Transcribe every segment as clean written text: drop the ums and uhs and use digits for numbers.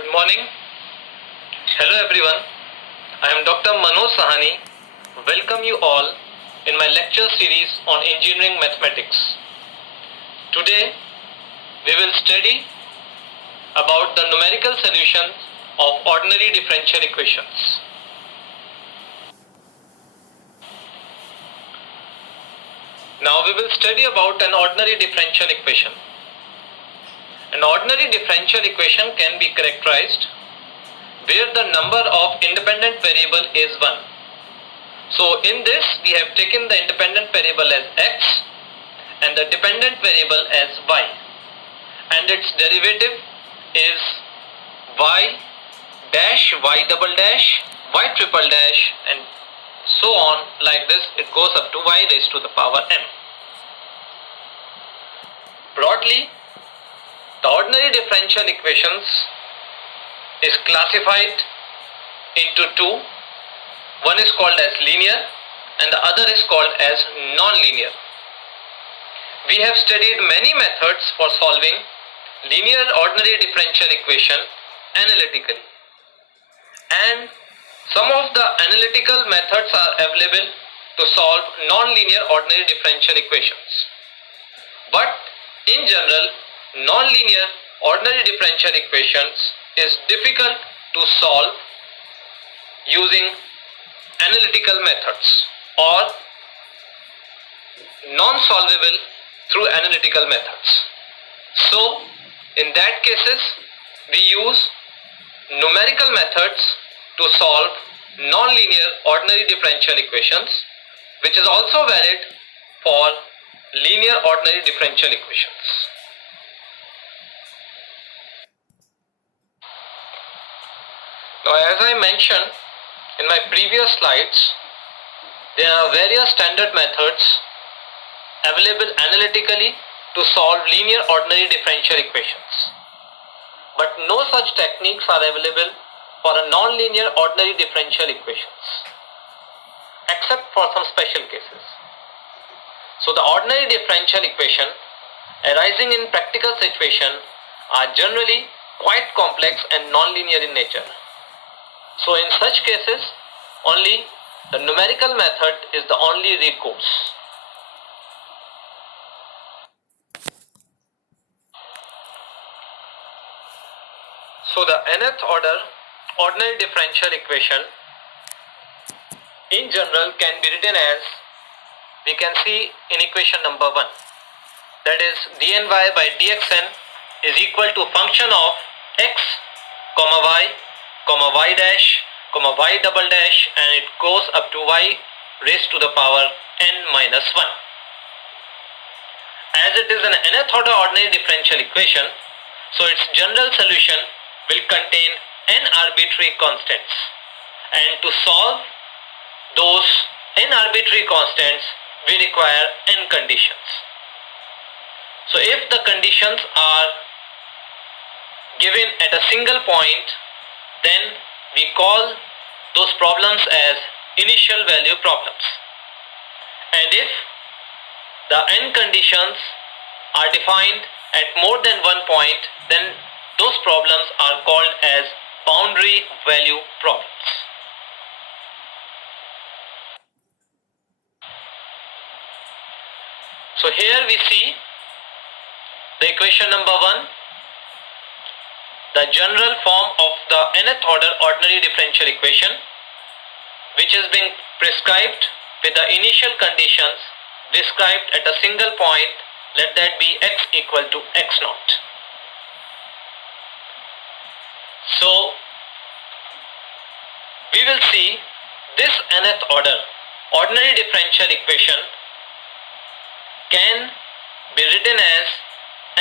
Good morning. Hello everyone. I am Dr. Manoj Sahani. Welcome you all in my lecture series on engineering mathematics. Today we will study about the numerical solution of ordinary differential equations. Now we will study about an ordinary differential equation. An ordinary differential equation can be characterized where the number of independent variable is 1. So in this we have taken the independent variable as x and the dependent variable as y, and its derivative is y dash, y double dash, y triple dash, and so on. Like this it goes up to y raised to the power m. Broadly, the ordinary differential equations is classified into two. One is called as linear and the other is called as non-linear. We have studied many methods for solving linear ordinary differential equation analytically, and some of the analytical methods are available to solve non-linear ordinary differential equations. But in general, non-linear ordinary differential equations is difficult to solve using analytical methods or non-solvable through analytical methods. So in that cases we use numerical methods to solve non-linear ordinary differential equations, which is also valid for linear ordinary differential equations. Now, as I mentioned in my previous slides, there are various standard methods available analytically to solve linear ordinary differential equations. But no such techniques are available for a non-linear ordinary differential equations, except for some special cases. So the ordinary differential equation arising in practical situation are generally quite complex and non-linear in nature. So in such cases, only the numerical method is the only recourse. So the nth order ordinary differential equation in general can be written as, we can see in equation number 1, that is dny by dxn is equal to function of x, y dash, y double dash, and it goes up to y raised to the power n minus 1. As it is an nth order ordinary differential equation, so its general solution will contain n arbitrary constants, and to solve those n arbitrary constants we require n conditions. So if the conditions are given at a single point, then we call those problems as initial value problems, and if the n conditions are defined at more than one point, then those problems are called as boundary value problems. So here we see the equation number 1, the general form of the nth order ordinary differential equation, which is being prescribed with the initial conditions described at a single point, let that be x equal to x naught. So we will see this nth order ordinary differential equation can be written as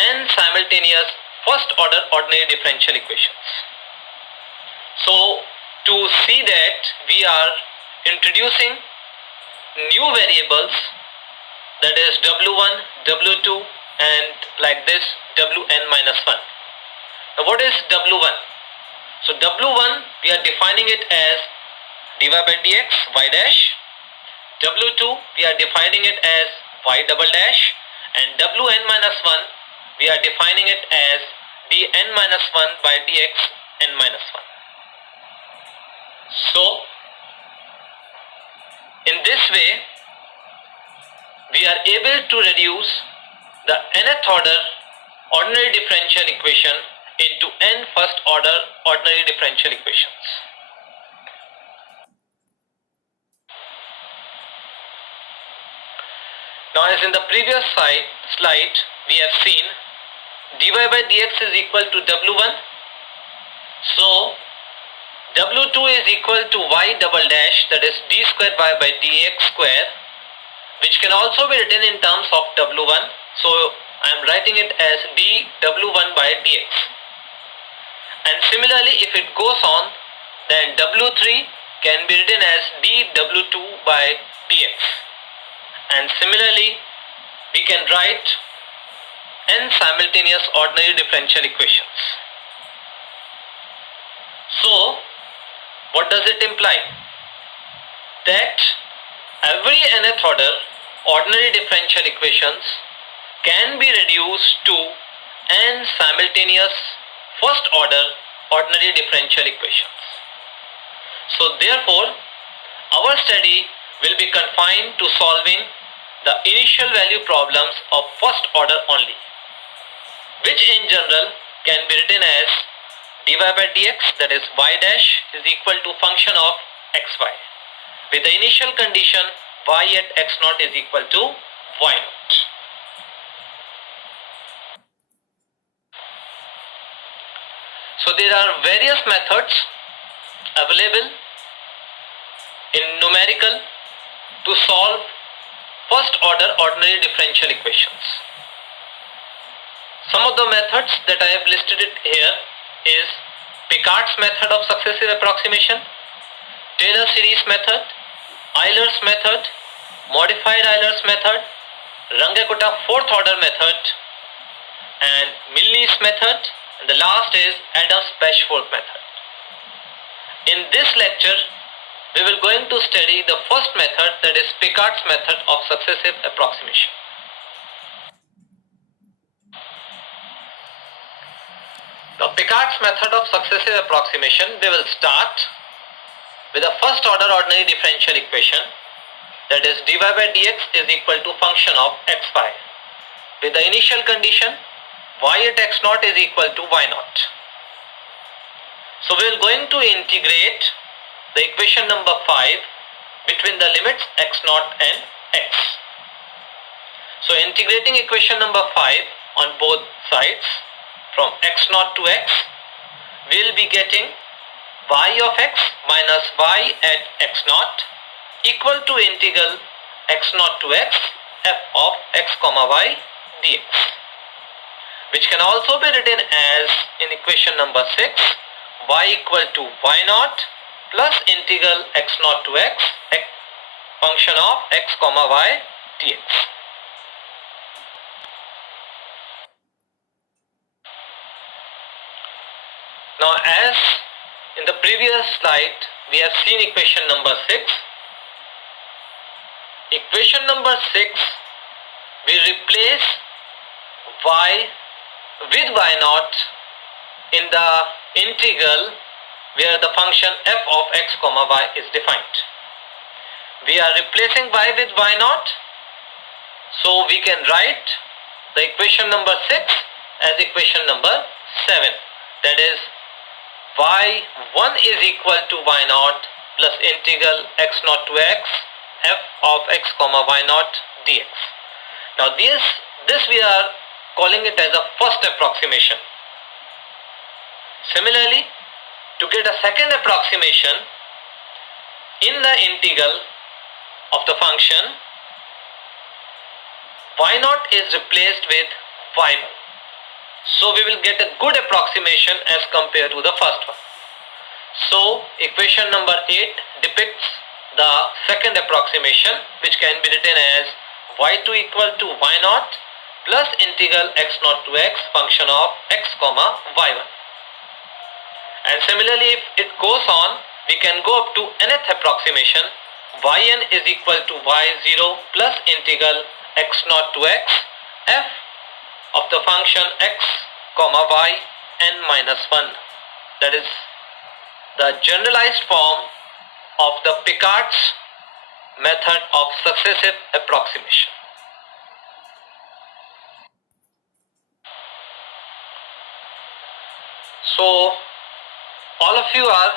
n simultaneous first order ordinary differential equations. So to see that, we are introducing new variables, that is w1, w2, and like this wn minus 1. Now what is w1? So w1 we are defining it as dy by dx y dash, w2 we are defining it as y double dash, and wn minus 1 we are defining it as dn minus 1 by dx n minus 1. So in this way we are able to reduce the nth order ordinary differential equation into n first order ordinary differential equations. Now, as in the previous slide we have seen dy by dx is equal to w1. So w2 is equal to y double dash, that is d square y by dx square, which can also be written in terms of w1. So I am writing it as dw1 by dx. And similarly, if it goes on, then w3 can be written as dw2 by dx. And similarly, we can write n simultaneous ordinary differential equations. So what does it imply? That every nth order ordinary differential equations can be reduced to n simultaneous first order ordinary differential equations. So therefore, our study will be confined to solving the initial value problems of first order only, which in general can be written as dy by dx, that is y dash, is equal to function of xy, with the initial condition y at x naught is equal to y naught. So there are various methods available in numerical to solve first order ordinary differential equations. Some of the methods that I have listed it here is Picard's method of successive approximation, Taylor series method, Euler's method, modified Euler's method, Runge-Kutta fourth order method, and Milne's method, and the last is Adams-Bashforth method. In this lecture, we will going to study the first method, that is Picard's method of successive approximation. Now, Picard's method of successive approximation, we will start with the first order ordinary differential equation, that is dy by dx is equal to function of xy, with the initial condition y at x naught is equal to y naught. So we are going to integrate the equation number 5 between the limits x naught and x. So integrating equation number 5 on both sides from x naught to x, we will be getting y of x minus y at x naught equal to integral x naught to x f of x comma y dx, which can also be written as in equation number 6 y equal to y naught plus integral x naught to x function of x comma y dx. Now, as in the previous slide we have seen equation number 6. Equation number 6, we replace y with y naught in the integral where the function f of x comma y is defined. We are replacing y with y naught, so we can write the equation number 6 as equation number 7, that is y1 is equal to y naught plus integral x naught to x f of x comma y naught dx. Now this we are calling it as a first approximation. Similarly, to get a second approximation in the integral of the function, y naught is replaced with y1. So we will get a good approximation as compared to the first one. So equation number 8 depicts the second approximation, which can be written as y2 equal to y naught plus integral x naught to x function of x comma y1. And similarly, if it goes on, we can go up to nth approximation, yn is equal to y0 plus integral x naught to x f of the function x comma y n minus 1 that is the generalized form of the Picard's method of successive approximation. So all of you are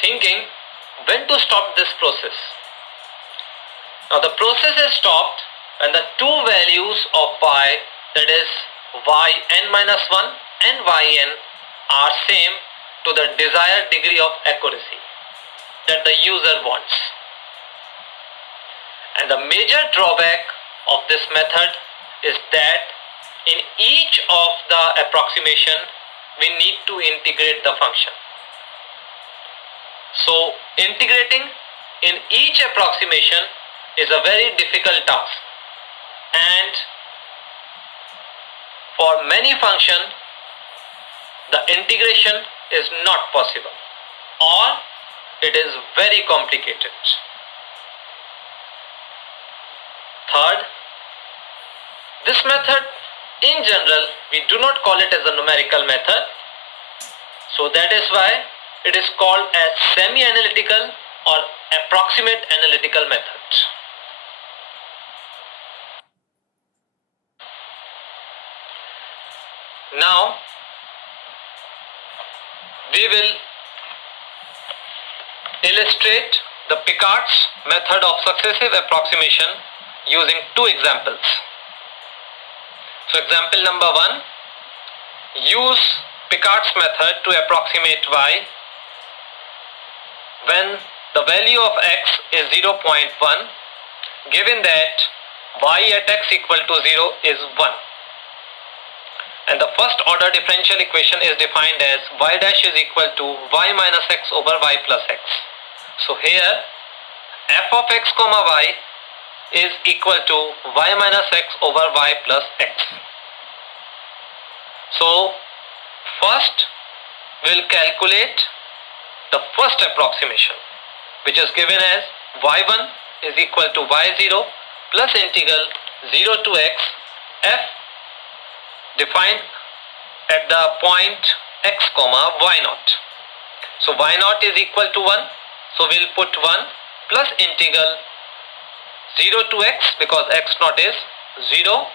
thinking when to stop this process. Now the process is stopped when the two values of y, that is yn minus 1 and yn, are same to the desired degree of accuracy that the user wants. And the major drawback of this method is that in each of the approximation we need to integrate the function. So integrating in each approximation is a very difficult task, and for many functions the integration is not possible or it is very complicated. Third, this method in general we do not call it as a numerical method, so that is why it is called as semi-analytical or approximate analytical method. Now we will illustrate the Picard's method of successive approximation using two examples. So example number 1, use Picard's method to approximate y when the value of x is 0.1, given that y at x equal to 0 is 1. And the first order differential equation is defined as y dash is equal to y minus x over y plus x. So here f of x comma y is equal to y minus x over y plus x. So first we will calculate the first approximation, which is given as y1 is equal to y0 plus integral 0 to x f defined at the point x comma y0. So y0 is equal to 1, so we will put 1 plus integral 0 to x because x0 is 0,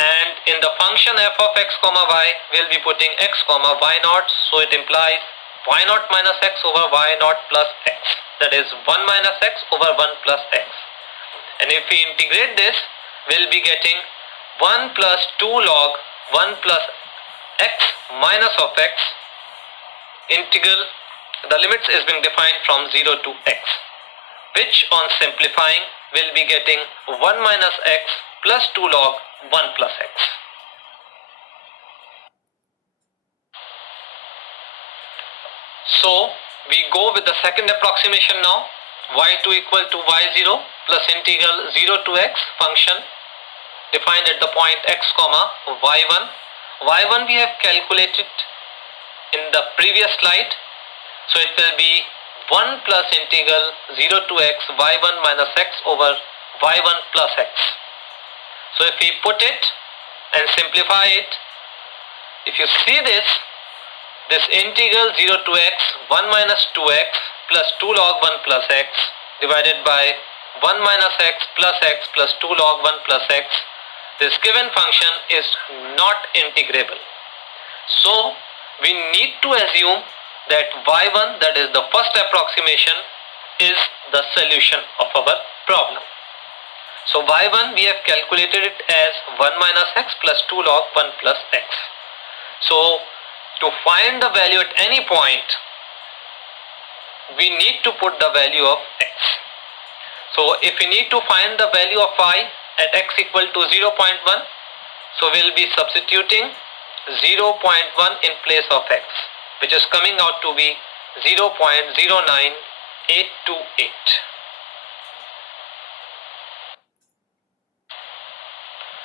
and in the function f of x comma y we will be putting x comma y0, so it implies y0 minus x over y0 plus x, that is 1 minus x over 1 plus x. And if we integrate this, we will be getting 1 plus 2 log 1 plus x minus of x, integral, the limits is being defined from 0 to x, which on simplifying will be getting 1 minus x plus 2 log 1 plus x. So we go with the second approximation now, y2 equal to y0 plus integral 0 to x function defined at the point x comma y1. y1 we have calculated in the previous slide, so it will be 1 plus integral 0 to x y1 minus x over y1 plus x. So if we put it and simplify it, if you see this integral 0 to x 1 minus 2x plus 2 log 1 plus x divided by 1 minus x plus 2 log 1 plus x, this given function is not integrable. So we need to assume that y1, that is the first approximation, is the solution of our problem. So y1 we have calculated it as 1 minus x plus 2 log 1 plus x. So to find the value at any point, we need to put the value of x. So if we need to find the value of y at x equal to 0.1, so we will be substituting 0.1 in place of x, which is coming out to be 0.09828.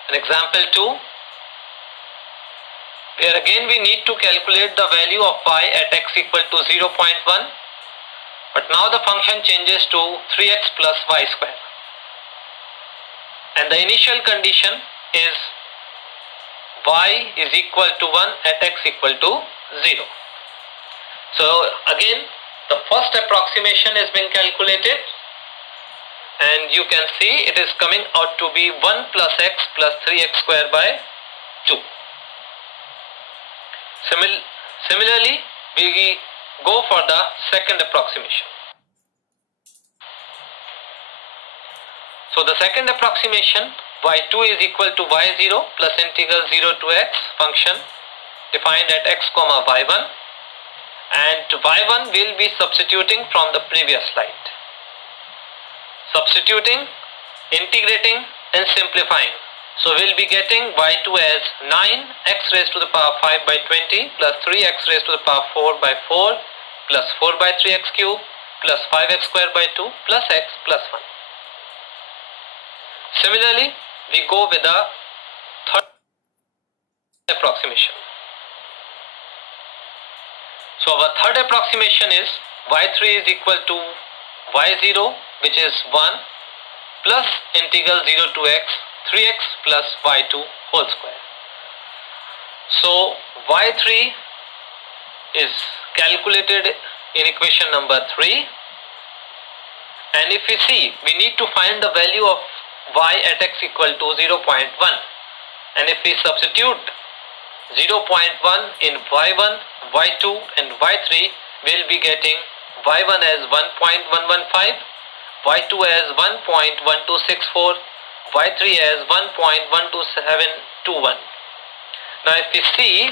And example 2, where again we need to calculate the value of y at x equal to 0.1, but now the function changes to 3x plus y square, and the initial condition is y is equal to 1 at x equal to 0. So again, the first approximation has been calculated, and you can see it is coming out to be 1 plus x plus 3x square by 2. Similarly, we go for the second approximation. So the second approximation, y2 is equal to y0 plus integral 0 to x function defined at x comma y1, and y1 will be substituting from the previous slide. Substituting, integrating and simplifying. So we'll be getting y2 as 9x raised to the power 5 by 20 plus 3x raised to the power 4 by 4 plus 4 by 3x cube plus 5x square by 2 plus x plus 1. Similarly, we go with the third approximation. So our third approximation is y3 is equal to y0, which is 1 plus integral 0 to x 3x plus y2 whole square. So y3 is calculated in equation number 3, and if we see, we need to find the value of y at x equal to 0.1, and if we substitute 0.1 in y1, y2 and y3, we'll be getting y1 as 1.115, y2 as 1.1264, y3 as 1.12721. Now if we see,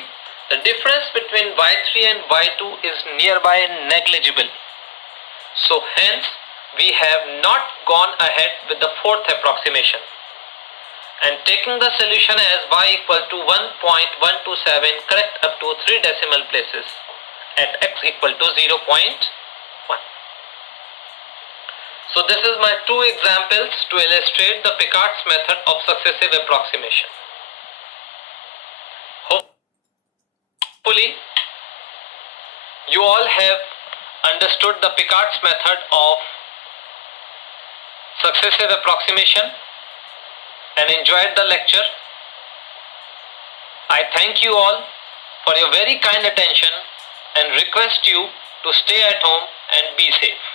the difference between y3 and y2 is nearby negligible. So hence we have not gone ahead with the fourth approximation, and taking the solution as y equal to 1.127 correct up to 3 decimal places at x equal to 0.1. So this is my two examples to illustrate the Picard's method of successive approximation. Hopefully you all have understood the Picard's method of successive approximation and enjoyed the lecture. I thank you all for your very kind attention and request you to stay at home and be safe.